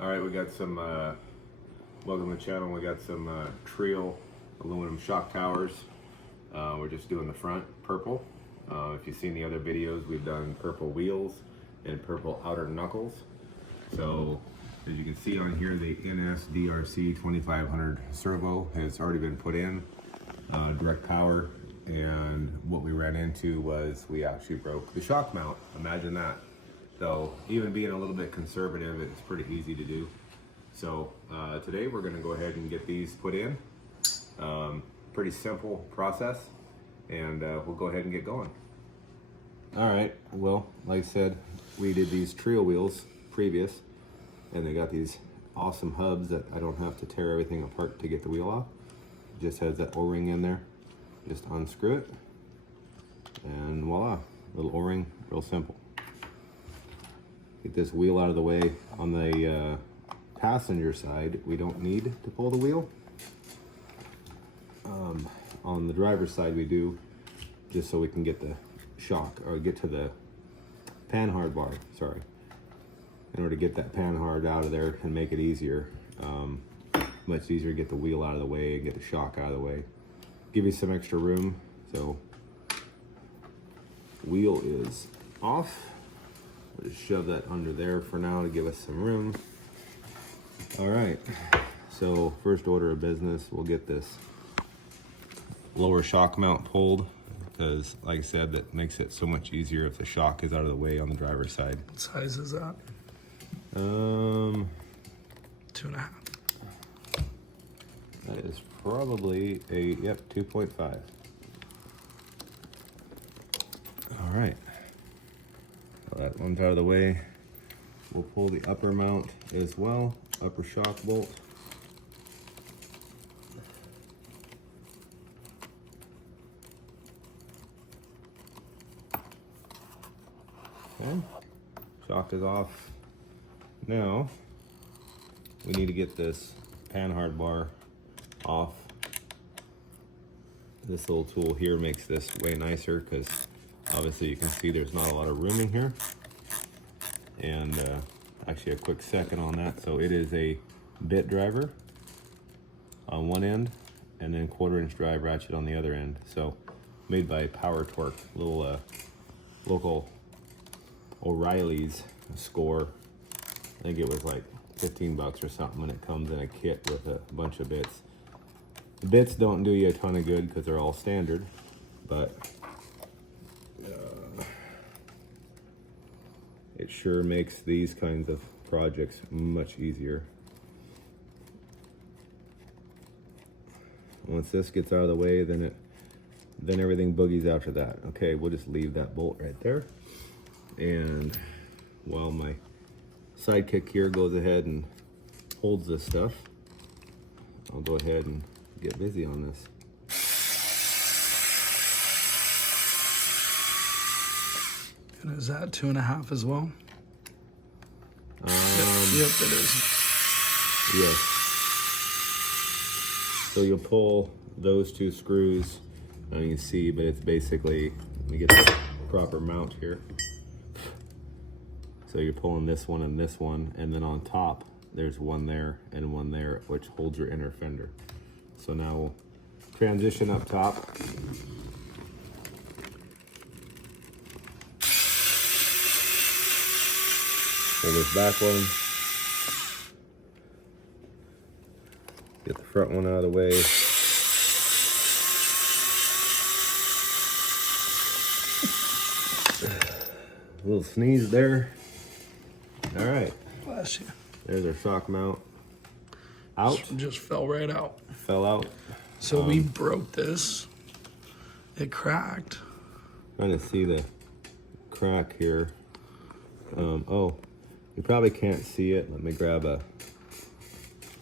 All right, we got some, welcome to the channel. We got some Trio aluminum shock towers. We're just doing the front, purple. If you've seen the other videos, we've done purple wheels and purple outer knuckles. So, as you can see on here, the NSDRC 2500 servo has already been put in, direct power. And what we ran into was we actually broke the shock mount. Imagine that. So even being a little bit conservative, it's pretty easy to do. So today we're gonna go ahead and get these put in. Pretty simple process, and we'll go ahead and get going. All right, well, like I said, we did these Trio wheels previous, and they got these awesome hubs that I don't have to tear everything apart to get the wheel off. It just has that O-ring in there. Just unscrew it, and voila, little O-ring, real simple. Get this wheel out of the way. On the passenger side, we don't need to pull the wheel. On the driver's side, we do, just so we can get the shock, or get to the panhard bar, sorry. In order to get that panhard out of there and make it easier, much easier to get the wheel out of the way and get the shock out of the way. Give you some extra room. So wheel is off. We'll just shove that under there for now to give us some room. All right, so first order of business, we'll get this lower shock mount pulled, because like I said, that makes it so much easier if the shock is out of the way on the driver's side. What size is that? 2.5. That is probably a, yep, 2.5. All right, so that one's out of the way. We'll pull the upper mount as well, upper shock bolt. Okay, shock is off. Now, we need to get this panhard bar off. This little tool here makes this way nicer, because obviously you can see there's not a lot of room in here. And actually a quick second on that. So it is a bit driver on one end, and then 1/4" drive ratchet on the other end. So made by Power Torque, little local O'Reilly's score. I think it was like 15 bucks or something when it comes in a kit with a bunch of bits. The bits don't do you a ton of good because they're all standard, but it sure makes these kinds of projects much easier. Once this gets out of the way, then everything boogies after that. Okay, we'll just leave that bolt right there. And while my sidekick here goes ahead and holds this stuff, I'll go ahead and get busy on this. And is that 2.5 as well? Yep, it is. Yes. So you'll pull those two screws, and you can see, but it's basically, let me get the proper mount here. So you're pulling this one, and then on top, there's one there and one there, which holds your inner fender. So now we'll transition up top. Pull this back one. Get the front one out of the way. A little sneeze there. All right. Bless you. There's our shock mount. Out. Just fell right out. Fell out. So we broke this. It cracked. Trying to see the crack here. Oh, you probably can't see it. Let me grab a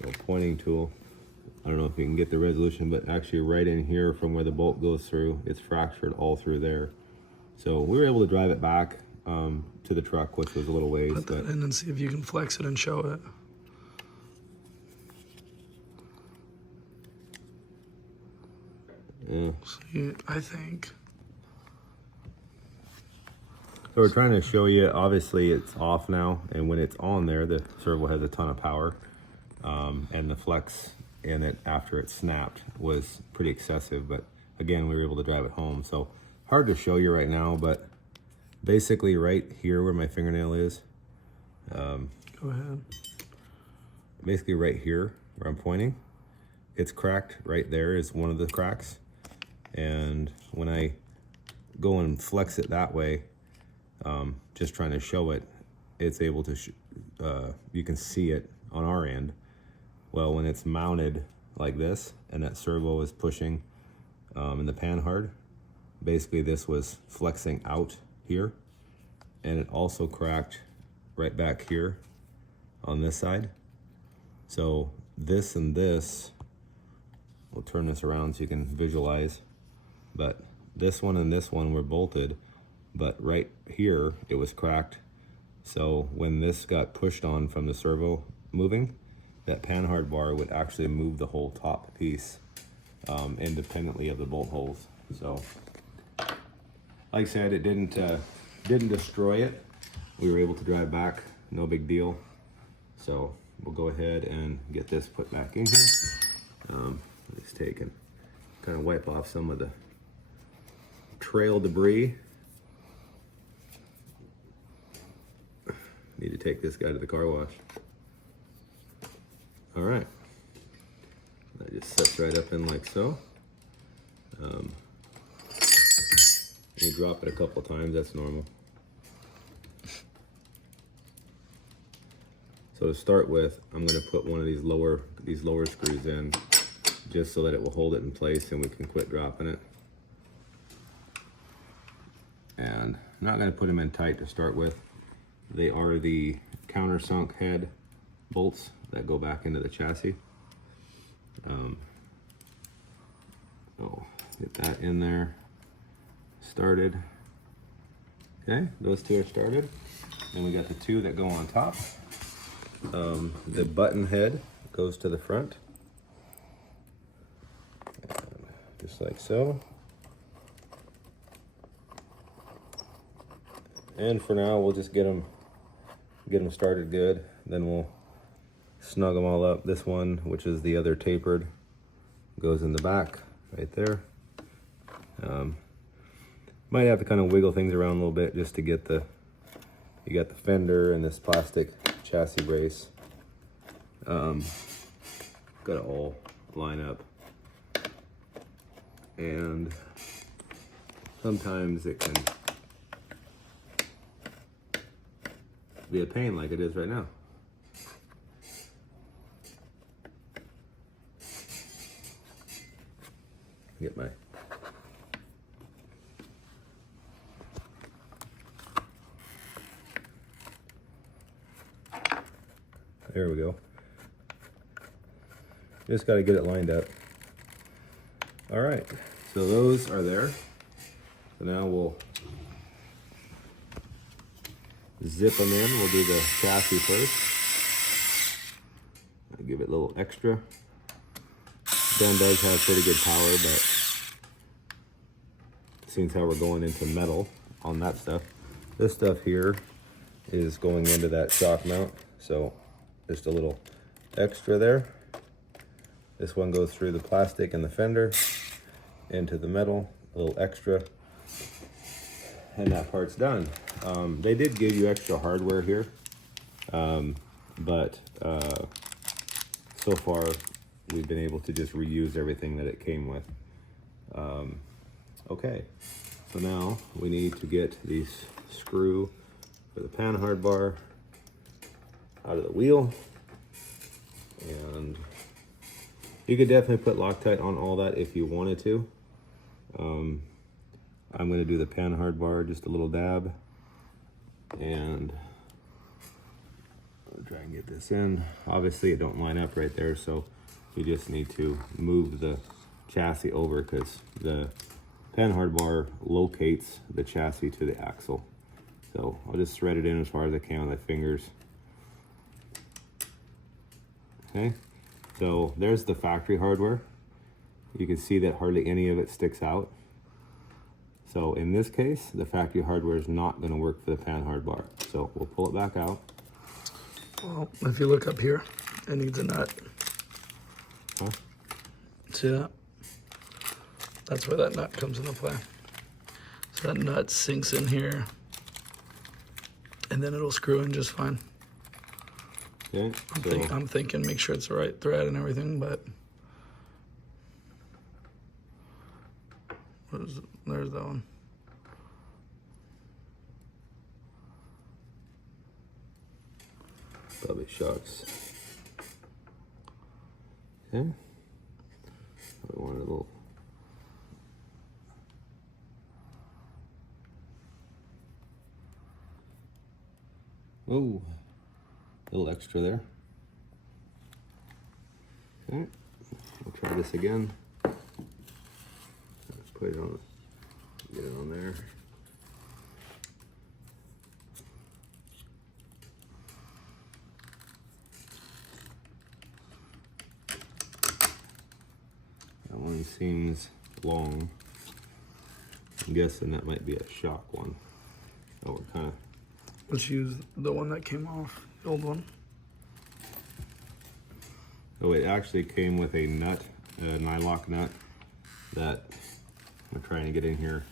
little pointing tool. I don't know if you can get the resolution, but actually right in here from where the bolt goes through, it's fractured all through there. So we were able to drive it back to the truck, which was a little ways. Put that in and see if you can flex it and show it. Yeah. See, I think So we're trying to show you, obviously it's off now, and when it's on there, the servo has a ton of power. And the flex in it after it snapped was pretty excessive, but again, we were able to drive it home. So hard to show you right now, but basically right here where my fingernail is, Go ahead. basically right here where I'm pointing, it's cracked. Right there is one of the cracks. And when I go and flex it that way, just trying to show it, it's able to, you can see it on our end. Well, when it's mounted like this and that servo is pushing in the panhard, basically this was flexing out here, and it also cracked right back here on this side. So this and this, we'll turn this around so you can visualize, but this one and this one were bolted, but right here it was cracked. So when this got pushed on from the servo moving, that panhard bar would actually move the whole top piece independently of the bolt holes. So like I said, it didn't destroy it. We were able to drive back, no big deal. So we'll go ahead and get this put back in here. Let's take and kind of wipe off some of the trail debris. Need to take this guy to the car wash. All right, that just sets right up in like so. You drop it a couple times, that's normal. So to start with, I'm gonna put one of these lower screws in, just so that it will hold it in place and we can quit dropping it. And I'm not gonna put them in tight to start with. They are the countersunk head bolts that go back into the chassis. So get that in there, started. Okay, those two are started. And we got the two that go on top. The button head goes to the front, and just like so. And for now, we'll just get them started good. Then we'll snug them all up. This one, which is the other tapered, goes in the back right there. Might have to kind of wiggle things around a little bit just to get you got the fender and this plastic chassis brace. Got to all line up. And sometimes it can be a pain like it is right now. Get my there we go. Just got to get it lined up. All right, so those are there. So now we'll zip them in. We'll do the chassis first. I'll give it a little extra. Gun does have pretty good power, but since how we're going into metal on that stuff, this stuff here is going into that shock mount. So just a little extra there. This one goes through the plastic and the fender into the metal, a little extra, and that part's done. They did give you extra hardware here, but so far we've been able to just reuse everything that it came with. Okay, so now we need to get the screw for the panhard bar out of the wheel, and you could definitely put Loctite on all that if you wanted to. I'm going to do the panhard bar, just a little dab, and I'll try and get this in. Obviously it don't line up right there, so you just need to move the chassis over because the panhard bar locates the chassis to the axle. So I'll just thread it in as far as I can with my fingers. Okay, so there's the factory hardware. You can see that hardly any of it sticks out. So in this case, the factory hardware is not going to work for the pan hard bar. So we'll pull it back out. Well, if you look up here, it needs a nut. Huh? See that? That's where that nut comes into play. So that nut sinks in here, and then it'll screw in just fine. Okay. I'm thinking make sure it's the right thread and everything, but there's that one. Probably shocks. Okay. I want a little. Oh, a little extra there. Okay, we'll try this again. Let's put it on, get it on there. That one seems long. I'm guessing that might be a shock one. Oh, we're kind of. Let's use the one that came off, the old one. Oh, it actually came with a nut, a nylock nut that we're trying to get in here.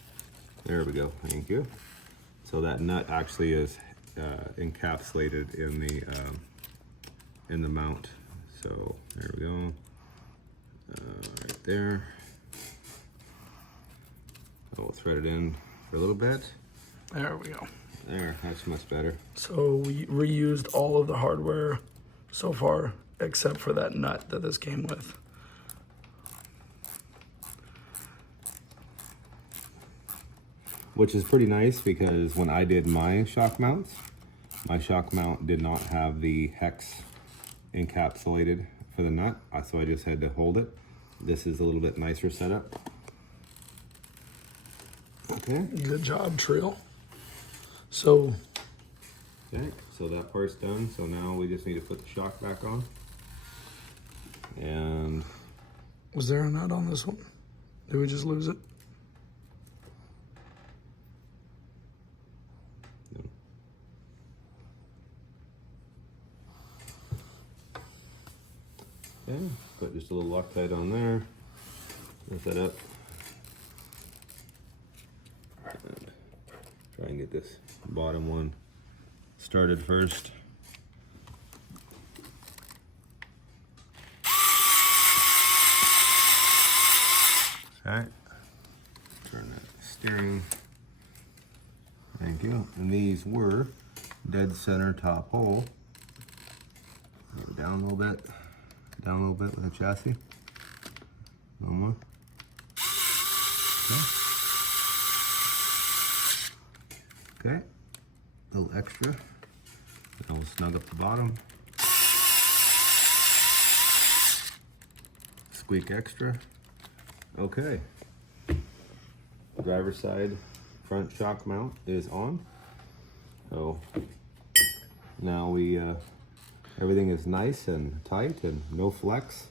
There we go, thank you. So that nut actually is encapsulated in the mount. So there we go, right there. So we'll thread it in for a little bit. There we go. There, that's much better. So we reused all of the hardware so far, except for that nut that this came with. Which is pretty nice because when I did my shock mounts, my shock mount did not have the hex encapsulated for the nut, so I just had to hold it. This is a little bit nicer setup. Okay. Good job, Trill. So, Okay, so that part's done. So now we just need to put the shock back on. And was there a nut on this one? Did we just lose it? no. Okay, put just a little Loctite on there. Lift that up. And try and get this bottom one started first. Okay. Turn that steering. Thank you. And these were dead center top hole. Go down a little bit. Down a little bit with the chassis. One more. Okay. A little extra. Then we'll snug up the bottom. Squeak extra. Okay. Driver's side front shock mount is on. So now we everything is nice and tight and no flex.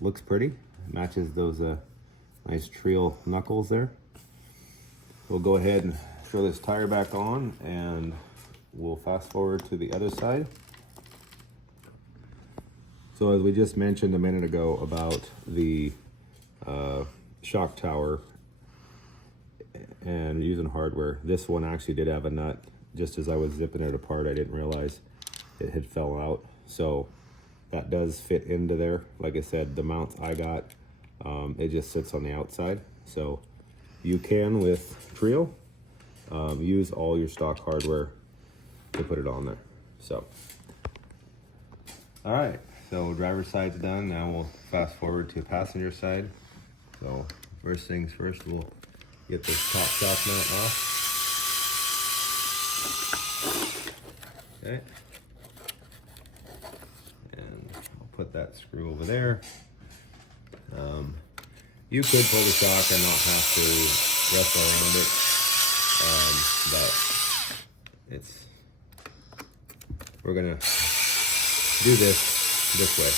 Looks pretty. Matches those nice Trio knuckles there. We'll go ahead and throw this tire back on and we'll fast forward to the other side. So as we just mentioned a minute ago about the shock tower and using hardware, this one actually did have a nut. Just as I was zipping it apart, I didn't realize it had fell out. So that does fit into there. Like I said, the mounts I got, it just sits on the outside. So you can, with Trio, use all your stock hardware to put it on there. So, all right, so driver's side's done. Now we'll fast forward to passenger side. So first things first, we'll get this top shock mount off. Okay. And I'll put that screw over there. You could pull the shock and not have to wrestle around it. But we're gonna do this way.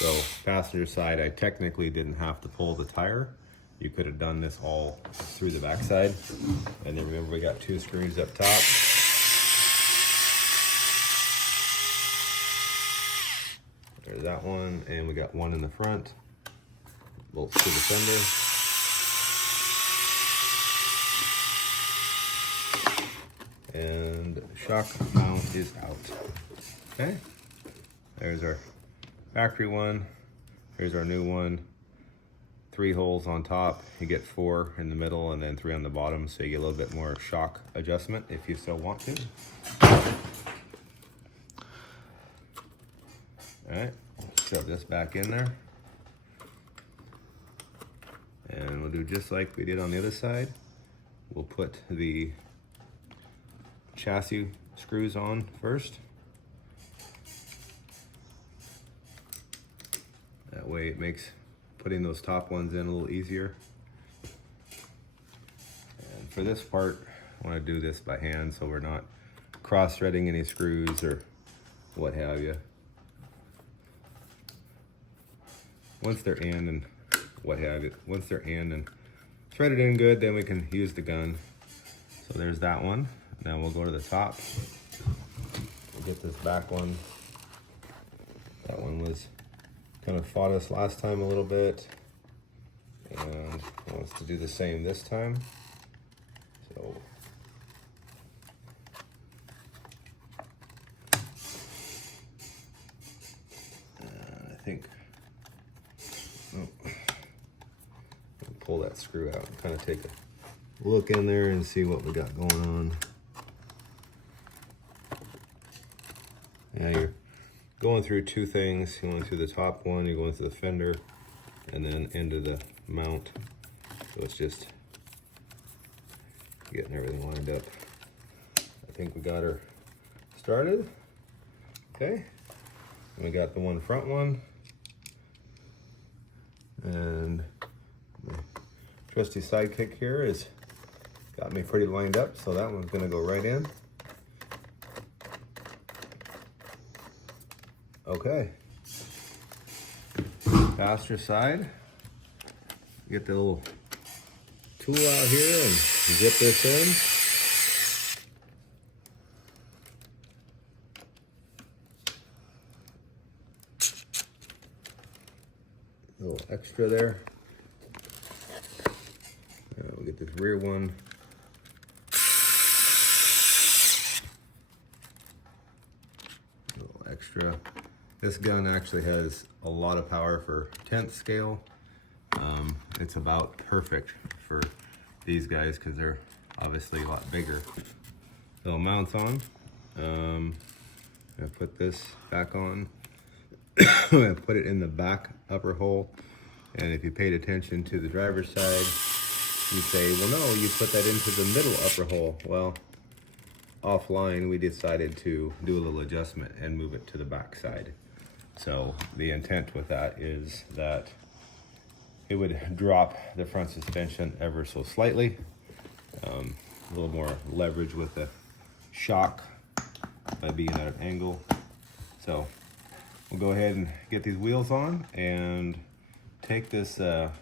So passenger side, I technically didn't have to pull the tire you could have done this all through the backside. And then remember, we got 2 screws up top. There's that one, and we got 1 in the front. Bolts to the fender. And shock mount is out. Okay, there's our factory one. Here's our new one. 3 holes on top. You get 4 in the middle and then 3 on the bottom, so you get a little bit more shock adjustment if you still want to. All right, shove this back in there. And we'll do just like we did on the other side. We'll put the chassis screws on first. That way it makes putting those top ones in a little easier. And for this part, I want to do this by hand so we're not cross-threading any screws or what have you. Once they're in and what have you, once they're in and threaded in good, then we can use the gun. So there's that one. Now we'll go to the top. We'll get this back one. That one was kind of fought us last time a little bit, and wants to do the same this time. So I think we'll pull that screw out and kind of take a look in there and see what we got going on. Now you're going through 2 things. You're going through the top one, you're going through the fender, and then into the mount. So it's just getting everything lined up. I think we got her started. Okay. And we got the front one. And my trusty sidekick here has got me pretty lined up, so that one's gonna go right in. Okay. Passenger side. Get the little tool out here and zip this in. A little extra there. We'll get this rear one. A little extra. This gun actually has a lot of power for 10th scale. It's about perfect for these guys because they're obviously a lot bigger. Little mounts on. I'm gonna put this back on. I'm gonna put it in the back upper hole. And if you paid attention to the driver's side, you'd say, well, no, you put that into the middle upper hole. Well, offline, we decided to do a little adjustment and move it to the back side. So the intent with that is that it would drop the front suspension ever so slightly. A little more leverage with the shock by being at an angle. So we'll go ahead and get these wheels on and take this over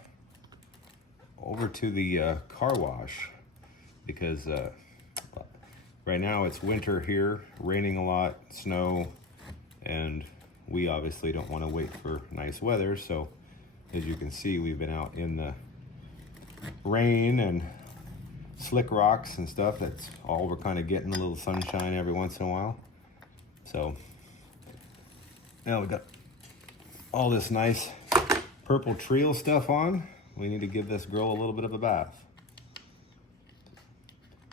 to the car wash, because right now it's winter here, raining a lot, snow, and we obviously don't want to wait for nice weather. So as you can see, we've been out in the rain and slick rocks and stuff. That's all we're kind of getting, a little sunshine every once in a while. So now we got all this nice purple treel stuff on. We need to give this girl a little bit of a bath.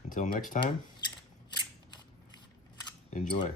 Until next time, enjoy.